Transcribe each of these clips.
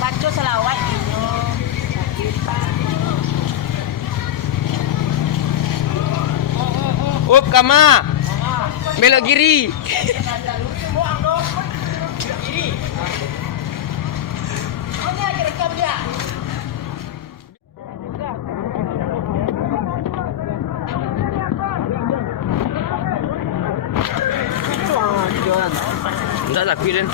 Baco selawat itu. Up kama. Belok kiri. Enggak lah, kuirin.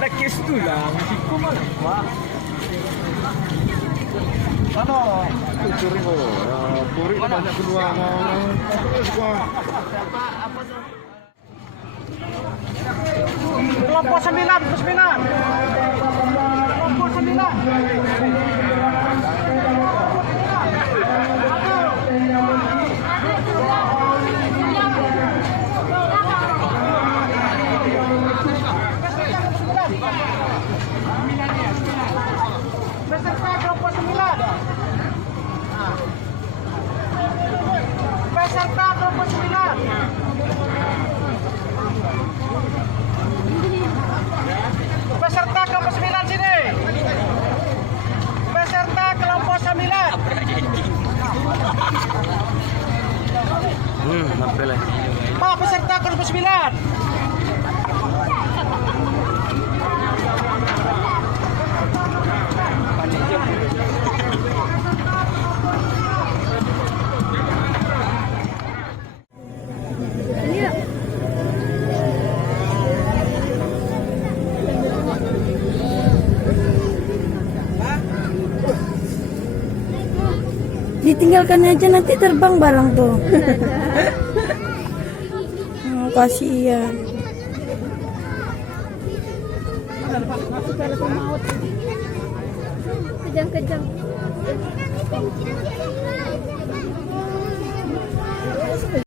Nakis tu lah, masihku malah pak. Ano? Curi ko. Curi ko banyak kedua orang. Kelompok 9, ke 9. Kelompok 9. Peserta kelompok 9. Peserta kelompok 9. Peserta kelompok 9 sini. Peserta kelompok 9. Apa lah? Pak, peserta kelompok 9. Ditinggalkan aja, nanti terbang barang tuh. Oh, kasihan. Kejang-kejang.